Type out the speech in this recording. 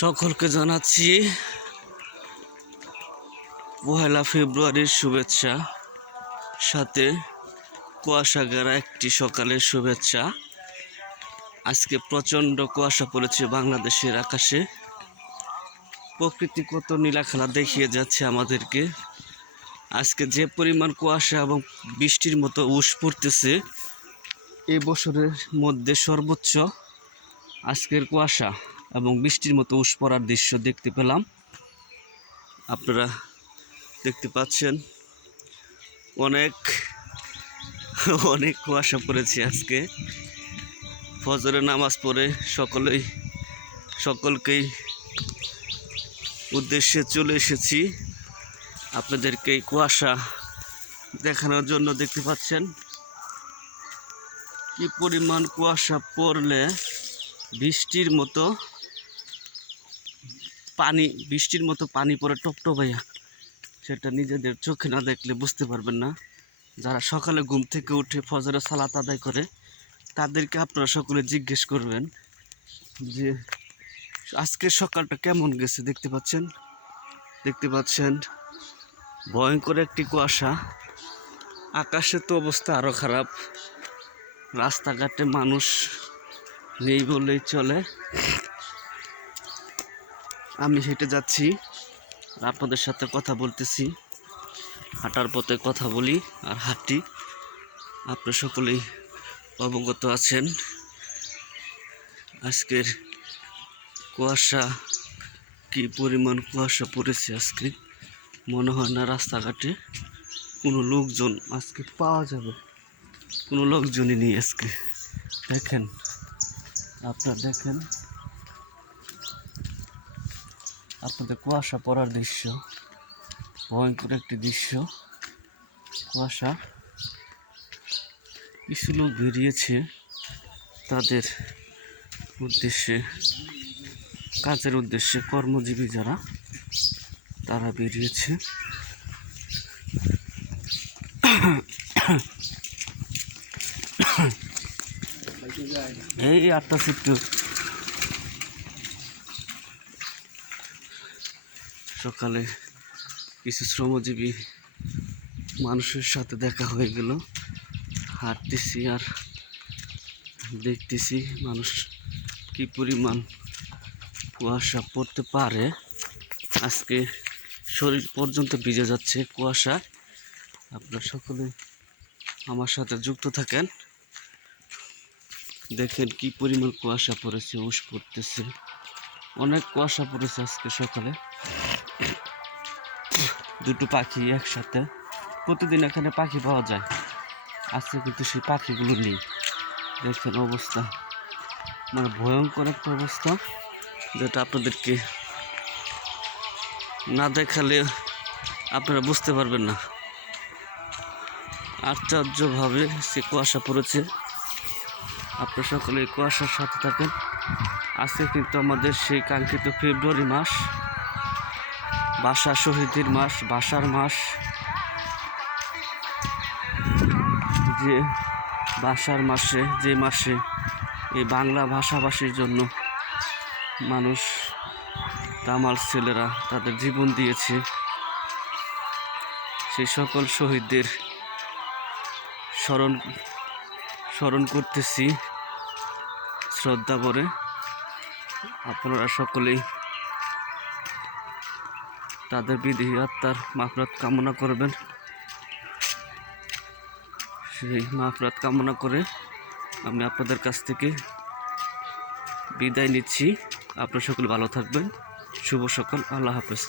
সকলকে জানাচ্ছি পহেলা ফেব্রুয়ারির শুভেচ্ছা, সাথে কুয়াশা ঘেরা একটি সকালের শুভেচ্ছা। আজকে প্রচণ্ড কুয়াশা পড়েছে বাংলাদেশের আকাশে। প্রকৃতি কত নীলাখেলা দেখিয়ে যাচ্ছে আমাদেরকে। আজকে যে পরিমাণ কুয়াশা এবং বৃষ্টির মতো উস পড়তেছে, এই বছরের মধ্যে সর্বোচ্চ আজকের কুয়াশা এবং বৃষ্টির মতো উস পড়ার দৃশ্য দেখতে পেলাম। আপনারা দেখতে পাচ্ছেন অনেক কুয়াশা পড়েছে আজকে। ফজরের নামাজ পড়ে সকলকেই উদ্দেশ্যে চলে এসেছি আপনাদেরকে এই কুয়াশা দেখানোর জন্য। দেখতে পাচ্ছেন কি পরিমাণ কুয়াশা পড়লে বৃষ্টির মতো পানি পড়ে টপটপাইয়া, সেটা নিজেদের চোখে না দেখলে বুঝতে পারবেন না। যারা সকালে ঘুম থেকে উঠে ফজরের সালাত আদায় করে, তাদেরকে আপনারা সকলে জিজ্ঞেস করবেন যে আজকের সকালটা কেমন গেছে। দেখতে পাচ্ছেন ভয়ঙ্কর একটি কুয়াশা। আকাশের তো অবস্থা আরও খারাপ, রাস্তাঘাটে মানুষ নেই বললেই চলে। আমি হেঁটে যাচ্ছি আর আপনাদের সাথে কথা বলতেছি। হাঁটার পথে কথা বলি আর হাঁটি, আপনারা সকলেই অবগত আছেন। আজকের কুয়াশা, কি পরিমাণ কুয়াশা পড়েছে আজকে, মনে হয় না রাস্তাঘাটে কোনো লোকজন আজকে পাওয়া যাবে। কোনো লোকজনই নেই আজকে। দেখেন আপনাদের কুয়াশা পড়ার দৃশ্য, ভয়ঙ্কর একটি দৃশ্য। কুয়াশা, কিছু লোক বেরিয়েছে তাদের উদ্দেশ্যে, কাজের উদ্দেশ্যে, কর্মজীবী যারা, তারা বেরিয়েছে। এই 8টা সেক্টর সকালে কিছু শ্রমজীবী মানুষের সাথে দেখা হয়ে গেল। হাঁটতেছি আর দেখতেছি মানুষ কি পরিমাণ কুয়াশা পড়তে পারে। আজকে শরীর পর্যন্ত ভিজে যাচ্ছে কুয়াশা। আপনারা সকলে আমার সাথে যুক্ত থাকেন। দেখেন কি পরিমাণ কুয়াশা পড়েছে, উস পড়তেছে, অনেক কুয়াশা পড়েছে আজকে সকালে। দুটো পাখি একসাথে, প্রতিদিন এখানে পাখি পাওয়া যায়, আজকে কিন্তু সেই পাখিগুলো নেই। দেখেন অবস্থা, মানে ভয়ঙ্কর একটা অবস্থা, যেটা আপনাদেরকে না দেখালে আপনারা বুঝতে পারবেন না। আশ্চর্যভাবে সে কুয়াশা পড়েছে। আপনারা সকলে এই কুয়াশার সাথে থাকেন। আজকে কিন্তু আমাদের সেই কাঙ্ক্ষিত ফেব্রুয়ারি মাস, ভাষা শহীদের মাস, ভাষার মাস। যে ভাষার মাসে, যে মাসে এই বাংলা ভাষাভাষীর জন্য মানুষ, তামাল ছেলেরা তাদের জীবন দিয়েছে, সেই সকল শহীদদের স্মরণ করতেছি শ্রদ্ধা ভরে। আপনারা সকলেই তাদের বিধি আত্মার মাগফিরাত কামনা করবেন। সেই মাগফিরাত কামনা করে আমি আপনাদের কাছ থেকে বিদায় নিচ্ছি। আপনারা সকলে ভালো থাকবেন। শুভ সকাল, আল্লাহ হাফেজ।